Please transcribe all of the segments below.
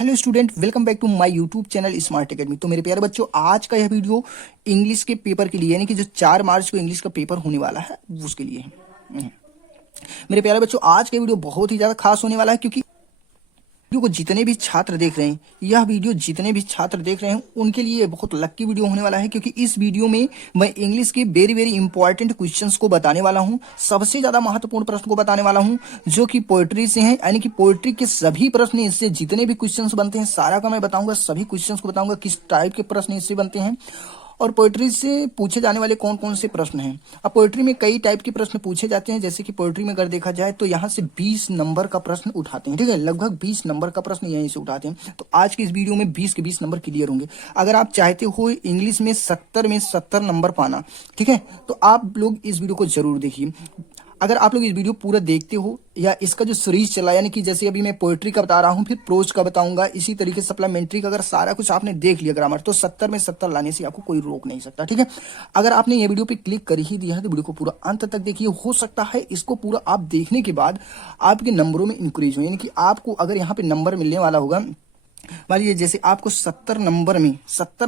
Hello student, welcome back to my YouTube channel smart academy. तो मेरे प्यारे बच्चों, आज का यह वीडियो इंग्लिश के पेपर के लिए, यानी कि जो 4 मार्च को इंग्लिश का पेपर होने वाला है उसके लिए है। मेरे प्यारे बच्चों, आज का वीडियो बहुत ही ज्यादा खास होने वाला है, क्योंकि वीडियो को जितने भी छात्र देख रहे हैं, यह वीडियो जितने भी छात्र देख रहे हैं उनके लिए बहुत लक्की वीडियो होने वाला है, क्योंकि इस वीडियो में मैं इंग्लिश के वेरी वेरी इंपॉर्टेंट क्वेश्चंस को बताने वाला हूं। सबसे ज्यादा महत्वपूर्ण प्रश्न को बताने वाला हूं, जो कि पोएट्री से हैं, यानी कि पोएट्री के सभी प्रश्न, इससे जितने भी क्वेश्चंस बनते हैं सारा का मैं बताऊंगा। सभी क्वेश्चंस को बताऊंगा किस टाइप के प्रश्न इससे बनते हैं और पोएट्री से पूछे जाने वाले कौन कौन से प्रश्न हैं। अब पोएट्री में कई टाइप के प्रश्न पूछे जाते हैं, जैसे कि पोएट्री में अगर देखा जाए तो यहाँ से 20 नंबर का प्रश्न उठाते हैं। ठीक है, लगभग 20 नंबर का प्रश्न यहीं से उठाते हैं। तो आज की इस वीडियो में 20 के 20 नंबर क्लियर होंगे। अगर आप चाहते हो इंग्लिश में 70 नंबर पाना, ठीक है, तो आप लोग इस वीडियो को जरूर देखिए। अगर आप लोग इस वीडियो पूरा देखते हो, या इसका जो सीरीज चला, यानी कि जैसे अभी मैं पोएट्री का बता रहा हूँ, फिर प्रोज का बताऊंगा, इसी तरीके से सप्लीमेंट्री का अगर सारा कुछ आपने देख लिया ग्रामर, तो 70 में 70 लाने से आपको कोई रोक नहीं सकता। ठीक है, अगर आपने ये वीडियो पे क्लिक कर ही दिया है तो वीडियो को पूरा अंत तक देखिए। हो सकता है इसको पूरा आप देखने के बाद आपके नंबरों में इंक्रीज हो, यानी कि आपको अगर यहाँ पे नंबर मिलने वाला होगा, मान लीजिए जैसे आपको 70 नंबर में 70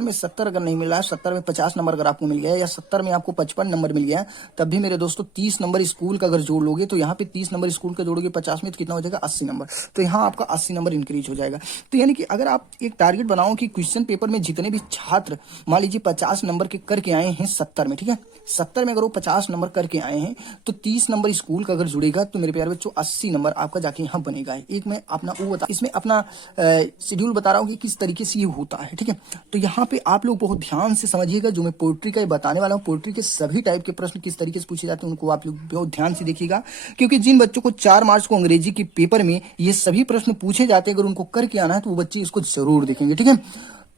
में 70 अगर नहीं मिल रहा है, 70 में 50 नंबर अगर आपको मिल गया है, या 70 में आपको 55 नंबर मिल गया है, तब भी मेरे दोस्तों 30 नंबर स्कूल का अगर जोड़ लोगे, तो यहाँ पे 30 नंबर स्कूल का जोड़ोगे 50 में, तो कितना हो जाएगा 80 नंबर। तो यहाँ आपका 80 नंबर इंक्रीज हो जाएगा। तो यानी कि अगर आप एक टारगेट बनाओ कि क्वेश्चन पेपर में जितने भी छात्र मान लीजिए 50 नंबर के करके आए हैं 70 में, ठीक है, 70 में अगर वो 50 नंबर करके आए हैं, तो 30 नंबर स्कूल का अगर जुड़ेगा, तो मेरे प्यारे बच्चों 80 नंबर आपका जाके यहाँ बनेगा। एक मैं अपना वो बता, इसमें अपना शेड्यूल बता रहा हूँ कि किस तरीके से ये होता है। ठीक है, तो यहाँ पे आप लोग बहुत ध्यान से समझिएगा, जो मैं पोएट्री का बताने वाला हूँ, पोएट्री के सभी टाइप के प्रश्न किस तरीके से पूछे जाते हैं उनको आप लोग बहुत ध्यान से देखिएगा। क्योंकि जिन बच्चों को 4 मार्च को अंग्रेजी के पेपर में ये सभी प्रश्न पूछे जाते हैं, अगर उनको करके आना है तो वो बच्चे इसको जरूर देखेंगे। ठीक है,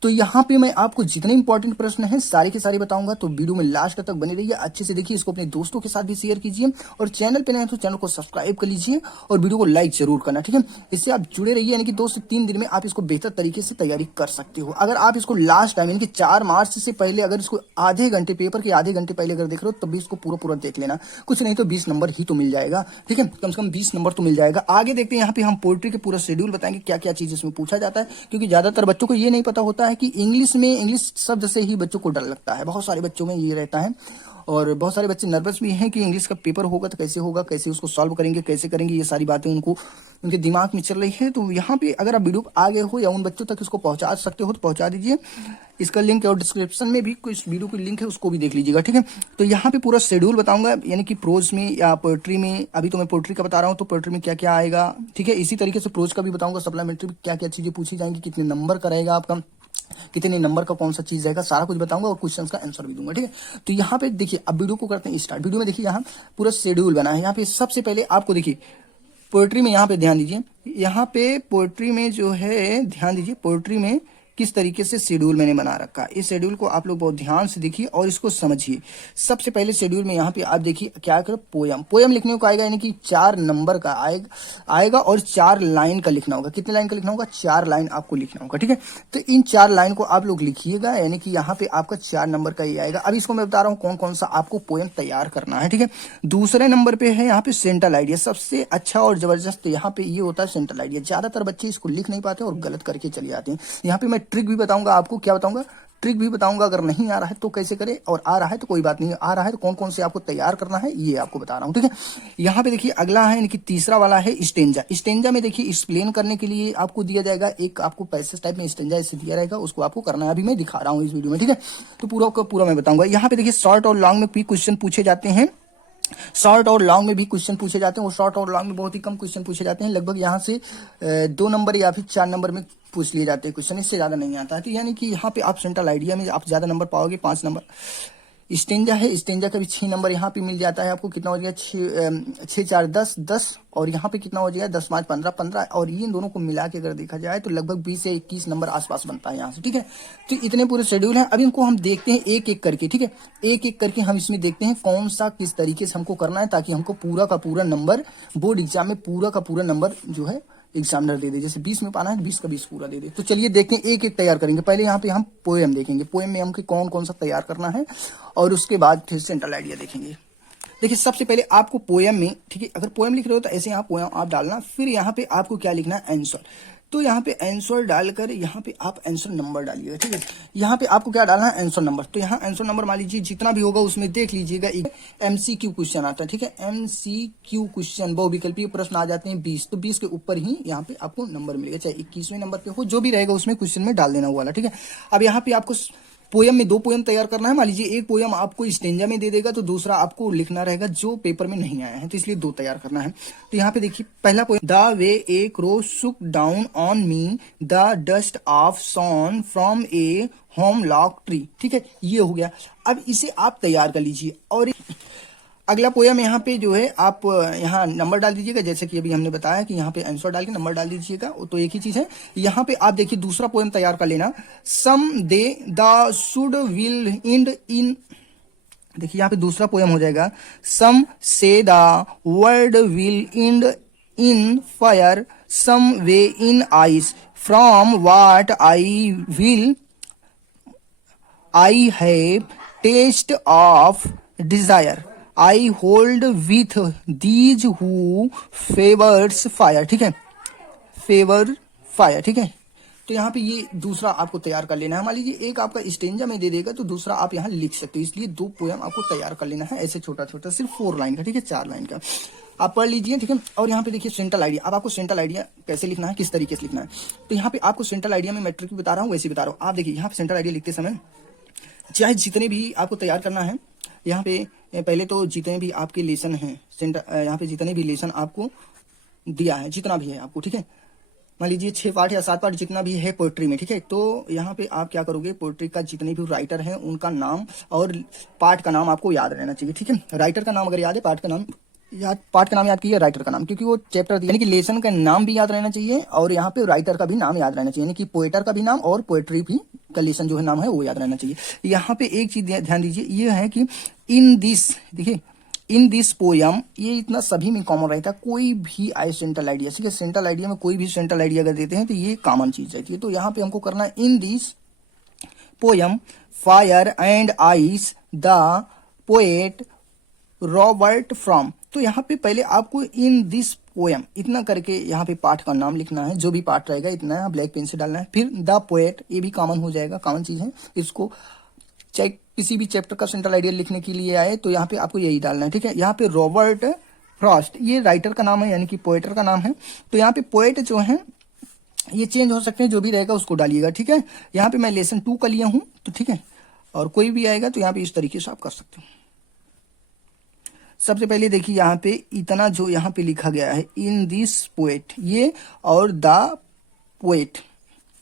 तो यहाँ पे मैं आपको जितने इंपॉर्टेंट प्रश्न हैं सारे के सारे बताऊंगा, तो वीडियो में लास्ट तक बने रहिए, अच्छे से देखिए। इसको अपने दोस्तों के साथ भी शेयर कीजिए, और चैनल पे नए हैं तो चैनल को सब्सक्राइब कर लीजिए और वीडियो को लाइक जरूर करना। ठीक है, इससे आप जुड़े रहिए, यानी कि 2 से 3 दिन में आप इसको बेहतर तरीके से तैयारी कर सकते हो। अगर आप इसको लास्ट टाइम, यानी कि 4 मार्च से पहले, अगर इसको आधे घंटे, पेपर के आधे घंटे पहले अगर देख रहे हो, तब भी इसको पूरा देख लेना। कुछ नहीं तो 20 नंबर ही तो मिल जाएगा। ठीक है, कम से कम 20 नंबर तो मिल जाएगा। आगे देखते हैं, यहाँ पे हम पोएट्री के पूरा शेड्यूल बताएंगे, क्या क्या चीज इसमें पूछा जाता है, क्योंकि ज्यादातर बच्चों को ये नहीं पता होता है कि इंग्लिश शब्द से ही बच्चों को डर लगता है। बहुत सारे बच्चों में ये रहता है, और बहुत सारे बच्चे नर्वस भी हैं कि इंग्लिश का पेपर होगा तो कैसे होगा, कैसे उसको सॉल्व करेंगे, कैसे करेंगे, ये सारी बातें उनके दिमाग में चल रही है। तो यहाँ पे अगर आप वीडियो आ गए हो या उन बच्चों तक इसको पहुंचा सकते हो तो पहुंचा दीजिए। इसका लिंक और डिस्क्रिप्शन में भी कुछ वीडियो की लिंक है, उसको भी देख लीजिएगा। ठीक है, तो यहाँ पे पूरा शेड्यूल बताऊंगा, यानी कि प्रोज में या पोएट्री में। अभी तो मैं पोएट्री का बता रहा हूँ, तो पोएट्री में क्या क्या आएगा। ठीक है, इसी तरीके से प्रोज का भी बताऊंगा, सप्लीमेंट्री में क्या क्या चीजें पूछी जाएंगी, कितने नंबर का रहेगा आपका, कितने नंबर का कौन सा चीज रहेगा, सारा कुछ बताऊंगा, और क्वेश्चंस का आंसर भी दूंगा। ठीक है, तो यहाँ पे देखिए, अब वीडियो को करते हैं स्टार्ट। वीडियो में देखिए यहाँ पूरा शेड्यूल बना है। यहाँ पे सबसे पहले आपको देखिए पोएट्री में, यहाँ पे ध्यान दीजिए, यहाँ पे पोएट्री में जो है ध्यान दीजिए, पोएट्री में किस तरीके से शेड्यूल मैंने बना रखा है। इस शेड्यूल को आप लोग बहुत ध्यान से देखिए और इसको समझिए। सबसे पहले शेड्यूल में यहाँ पे आप देखिए क्या करो, पोयम लिखने को आएगा, यानी कि 4 नंबर का आएगा और 4 लाइन का लिखना होगा। कितने लाइन का लिखना होगा? 4 लाइन आपको लिखना होगा। ठीक है, तो इन 4 लाइन को आप लोग लिखिएगा, यानी कि यहाँ पे आपका 4 नंबर का ये आएगा। अभी इसको मैं बता रहा हूँ कौन कौन सा आपको पोयम तैयार करना है। ठीक है, दूसरे नंबर पे है यहाँ पे सेंट्रल आइडिया। सबसे अच्छा और जबरदस्त यहाँ पे ये होता है सेंट्रल आइडिया। ज्यादातर बच्चे इसको लिख नहीं पाते और गलत करके चले जाते हैं। यहाँ पे मैं ट्रिक भी बताऊंगा आपको। क्या बताऊंगा? ट्रिक भी बताऊंगा। अगर नहीं आ रहा है तो कैसे करें, और आ रहा है तो कोई बात नहीं, आ रहा है तो कौन कौन से आपको तैयार करना है ये आपको बता रहा हूं। ठीक है, यहाँ पे देखिए अगला है, यानी कि तीसरा वाला है स्टेंजा। स्टेंजा में देखिए एक्सप्लेन करने के लिए आपको दिया जाएगा, एक आपको पैसेज टाइप में स्टेंजा इससे दिया रहेगा, उसको आपको करना है। अभी मैं दिखा रहा हूँ इस वीडियो में। ठीक है, तो पूरा का पूरा मैं बताऊंगा। यहाँ पे देखिए शॉर्ट और लॉन्ग में भी क्वेश्चन पूछे जाते हैं। शॉर्ट और लॉन्ग में भी क्वेश्चन पूछे जाते हैं, और शॉर्ट और लॉन्ग में बहुत ही कम क्वेश्चन पूछे जाते हैं। लगभग यहाँ से 2 नंबर या फिर 4 नंबर में पूछ लिए जाते हैं क्वेश्चन, इससे ज्यादा नहीं आता है। तो यानी कि यहाँ पे आप सेंट्रल आइडिया में आप ज्यादा नंबर पाओगे, 5 नंबर। स्टेंजा है, स्टेंजा का भी 6 नंबर यहाँ पे मिल जाता है आपको। कितना हो जाएगा? 6 4 10, और यहाँ पे कितना हो जाएगा? 10 5 15, और ये दोनों को मिला के अगर देखा जाए तो लगभग 20 से 21 नंबर आसपास बनता है यहाँ से। ठीक है, तो इतने पूरे शेड्यूल हैं। अब इनको हम देखते हैं एक एक करके। ठीक है, एक एक करके हम इसमें देखते हैं कौन सा किस तरीके से हमको करना है, ताकि हमको पूरा का पूरा नंबर बोर्ड एग्जाम में पूरा का पूरा नंबर जो है एग्जामिनर दे दे। जैसे 20 में पाना है 20 का 20 पूरा दे दे। तो चलिए देखते हैं, एक एक तैयार करेंगे। पहले यहाँ पे हम पोएम देखेंगे, पोएम में हमको कौन कौन सा तैयार करना है, और उसके बाद फिर सेंट्रल आइडिया देखेंगे। देखिए सबसे पहले आपको पोएम में, ठीक है, अगर पोएम लिख रहे हो तो ऐसे यहाँ पोएम आप डालना, फिर यहाँ पे आपको क्या लिखना है? आंसर। तो यहाँ पे आंसर डालकर यहाँ पे आप आंसर नंबर डालिएगा, ठीक है। यहाँ पे आपको क्या डालना है, आंसर नंबर। तो यहाँ आंसर नंबर मान लीजिए जितना भी होगा उसमें देख लीजिएगा, MCQ क्वेश्चन आता है, ठीक है। MCQ क्वेश्चन बहुविकल्पीय प्रश्न आ जाते हैं 20, तो 20 के ऊपर ही यहाँ पे आपको नंबर मिलेगा, चाहे 21वें नंबर पे हो, जो भी रहेगा उसमें क्वेश्चन में डाल देना वाला, ठीक है। अब यहाँ पे आपको पोयम में 2 पोयम तैयार करना है। मान लीजिए एक पोयम आपको स्टेंजा में दे देगा, तो दूसरा आपको लिखना रहेगा जो पेपर में नहीं आया है, तो इसलिए 2 तैयार करना है। तो यहाँ पे देखिए पहला poem, the way a crow shook down on me the dust of snow from a hemlock tree, ठीक है, ये हो गया। अब इसे आप तैयार कर लीजिए। और अगला पोयम यहाँ पे जो है आप यहाँ नंबर डाल दीजिएगा, जैसे कि अभी हमने बताया कि यहाँ पे आंसर डाल के नंबर डाल दीजिएगा, तो एक ही चीज है। यहाँ पे आप देखिए दूसरा पोयम तैयार कर लेना, some they the should will end in, देखिए यहाँ पे दूसरा पोयम हो जाएगा, some say the world will end in fire some way in ice from what I will I have taste of desire I hold with these who favours fire, ठीक है, favour fire, ठीक है। तो यहाँ पे ये दूसरा आपको तैयार कर लेना है। मान लीजिए एक आपका स्टेंजा में दे देगा, तो दूसरा आप यहाँ लिख सकते हो, इसलिए 2 पोयम आपको तैयार कर लेना है, ऐसे छोटा छोटा, सिर्फ 4 लाइन का, ठीक है, 4 लाइन का आप पढ़ लीजिए, ठीक है। और यहाँ पे देखिए सेंट्रल आइडिया, अब आपको सेंट्रल आइडिया कैसे लिखना है, किस तरीके से लिखना है, तो यहाँ पे आपको सेंट्रल आइडिया में मैट्रिक भी बता रहा हूँ, वैसे बता रहा हूँ। आप देखिए यहाँ पे सेंट्रल आइडिया लिखते समय चाहे जितने भी आपको तैयार करना है, यहाँ पे पहले तो जितने भी आपके लेसन हैं, यहाँ पे जितने भी लेसन आपको दिया है, जितना भी है आपको, ठीक है, मान लीजिए 6 पार्ट या 7 पार्ट जितना भी है पोएट्री में, ठीक है। तो यहाँ पे आप क्या करोगे, पोएट्री का जितने भी राइटर हैं उनका नाम और पार्ट का नाम आपको याद रहना चाहिए, ठीक है। राइटर का नाम अगर याद है, पार्ट का नाम याद कीजिए, राइटर का नाम, क्योंकि वो चैप्टर यानी कि लेसन का नाम भी याद रहना चाहिए और यहाँ पे राइटर का भी नाम याद रहना चाहिए, यानी कि पोएटर का भी नाम और पोएट्री भी का लेसन जो है नाम है वो याद रहना चाहिए। यहाँ पे एक चीज ध्यान दीजिए, ये है कि इन दिस, देखिए इन दिस पोयम, ये इतना सभी में कॉमन रहता है, कोई भी आए सेंट्रल आइडिया, ठीक है, सेंट्रल आइडिया में कोई भी सेंट्रल आइडिया अगर देते हैं तो ये कॉमन चीज रहती है। तो यहाँ पे हमको करना है, in this poem fire and ice the poet Robert from, तो यहाँ पे पहले आपको इन दिस पोयम इतना करके यहाँ पे पाठ का नाम लिखना है, जो भी पाठ रहेगा इतना ब्लैक पेन से डालना है। फिर द पोएट, ये भी कॉमन हो जाएगा, कॉमन चीज है, इसको चाहे किसी भी चैप्टर का सेंट्रल आइडिया लिखने के लिए आए तो यहाँ पे आपको यही डालना है, ठीक है। यहाँ पे रॉबर्ट फ्रॉस्ट, ये राइटर का नाम है, यानी कि पोएटर का नाम है। तो यहाँ पे पोएट जो है ये चेंज हो सकते हैं, जो भी रहेगा उसको डालिएगा, ठीक है। यहाँ पे मैं लेसन 2 का लिया हूं, तो ठीक है, और कोई भी आएगा तो यहाँ पे इस तरीके से आप कर सकते हो। सबसे पहले देखिए यहाँ पे इतना जो यहाँ पे लिखा गया है, इन दिस पोएट, ये और the poet,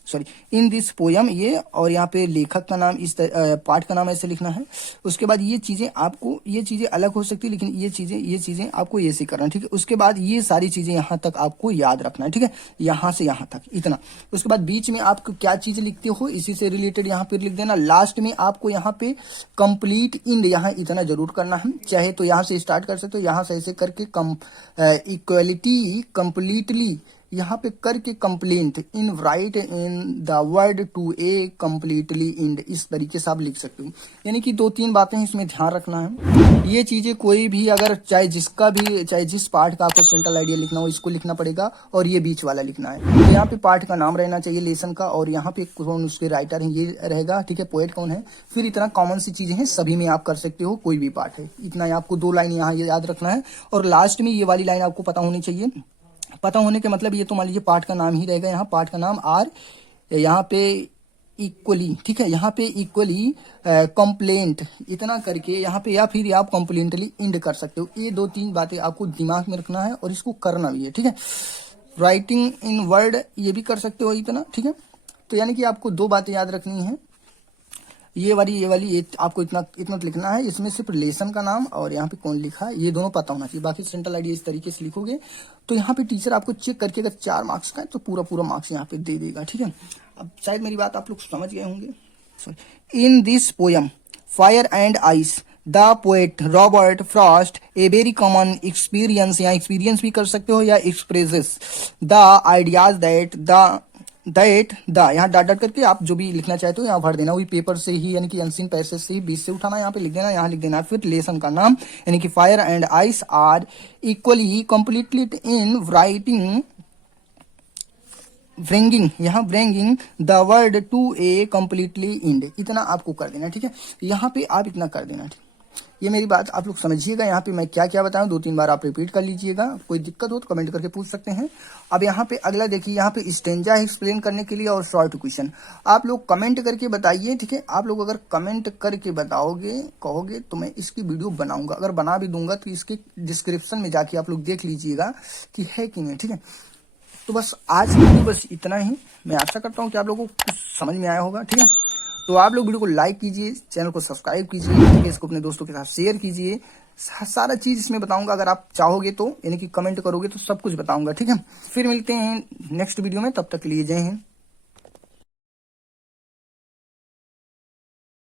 sorry in this poem, ये और यहाँ पे लेखक का नाम, इस पाठ का नाम ऐसे लिखना है। उसके बाद ये चीजें आपको, ये चीजें अलग हो सकती है, लेकिन ये चीजें आपको ये से करना है, ठीक है। उसके बाद ये सारी चीजें यहाँ तक आपको याद रखना है, ठीक है, यहाँ से यहाँ तक इतना। उसके बाद बीच में आप क्या चीज लिखते हो इसी से रिलेटेड यहाँ पे लिख देना। लास्ट में आपको यहाँ पे कंप्लीट इंड यहाँ इतना जरूर करना है, चाहे तो यहाँ से स्टार्ट कर सकते हो, यहाँ से ऐसे करके इक्वलिटी कंप्लीटली यहाँ पे करके complaint in right in the word to a completely end, इस तरीके से आप लिख सकते हो। यानी कि 2-3 बातें इसमें ध्यान रखना है। ये चीजें कोई भी अगर चाहे जिस पार्ट का आपको सेंट्रल आइडिया लिखना हो इसको लिखना पड़ेगा, और ये बीच वाला लिखना है। तो यहाँ पे पार्ट का नाम रहना चाहिए लेसन का, और यहाँ पे कौन उसके राइटर है ये रहेगा, ठीक है, पोएट कौन है। फिर इतना कॉमन सी चीजें हैं, सभी में आप कर सकते हो, कोई भी पार्ट है, इतना आपको 2 लाइन यहाँ याद रखना है। और लास्ट में ये वाली लाइन आपको पता होनी चाहिए। पता होने के मतलब ये तो मान लीजिए पार्ट का नाम ही रहेगा, यहाँ पार्ट का नाम आर, यहाँ पे इक्वली, ठीक है, यहाँ पे इक्वली कंप्लेंट इतना करके यहाँ पे, या फिर आप कंप्लेंटली इंड कर सकते हो। ये 2-3 बातें आपको दिमाग में रखना है और इसको करना भी है, ठीक है। राइटिंग इन वर्ड ये भी कर सकते हो इतना, ठीक है। तो यानी कि आपको 2 बातें याद रखनी है, ये वाली आपको इतना लिखना है। इसमें सिर्फ लेसन का नाम और यहाँ पे कौन लिखा है ये दोनों पता होना चाहिए। बाकी सेंट्रल आइडिया इस तरीके से लिखोगे तो यहाँ पे टीचर आपको चेक करके अगर 4 मार्क्स का है तो पूरा मार्क्स यहाँ पे दे देगा, ठीक है। अब शायद मेरी बात आप लोग समझ गए होंगे। In this poem fire and ice the poet Robert Frost a very common experience, यहाँ एक्सपीरियंस भी कर सकते हो या एक्सप्रेसेस द आइडियाज दैट यहाँ डॉट करके आप जो भी लिखना चाहते हो यहाँ भर देना, वही पेपर से ही, यानी कि अनसीन पैसेज से ही बीच से उठाना, यहाँ पे लिख देना, यहाँ लिख देना। फिर लेसन का नाम यानी कि fire and ice are equally completely in writing bringing, यहाँ bringing the word to a completely end, इतना आपको कर देना, ठीक है। यहाँ पे आप इतना कर देना, ठीक। ये मेरी बात आप लोग समझिएगा, यहाँ पे मैं क्या क्या बताऊं 2-3 बार आप रिपीट कर लीजिएगा, कोई दिक्कत हो तो कमेंट करके पूछ सकते हैं। अब यहाँ पे अगला देखिए, यहाँ पे स्टेंजा एक्सप्लेन करने के लिए और शॉर्ट क्वेश्चन आप लोग कमेंट करके बताइए, ठीक है। आप लोग अगर कमेंट करके बताओगे, कहोगे तो मैं इसकी वीडियो बनाऊंगा, अगर बना भी दूंगा तो इसके डिस्क्रिप्शन में जाके आप लोग देख लीजिएगा कि है कि नहीं, ठीक है। तो बस आज की वीडियो बस इतना ही, मैं आशा करता हूँ कि आप लोगों को कुछ समझ में आया होगा, ठीक है। तो आप लोग वीडियो को लाइक कीजिए, चैनल को सब्सक्राइब कीजिए, ठीक है, इसको अपने दोस्तों के साथ शेयर कीजिए। सारा चीज इसमें बताऊंगा, अगर आप चाहोगे तो, यानी कि कमेंट करोगे तो सब कुछ बताऊंगा, ठीक है। फिर मिलते हैं नेक्स्ट वीडियो में, तब तक के लिए जय हिंद।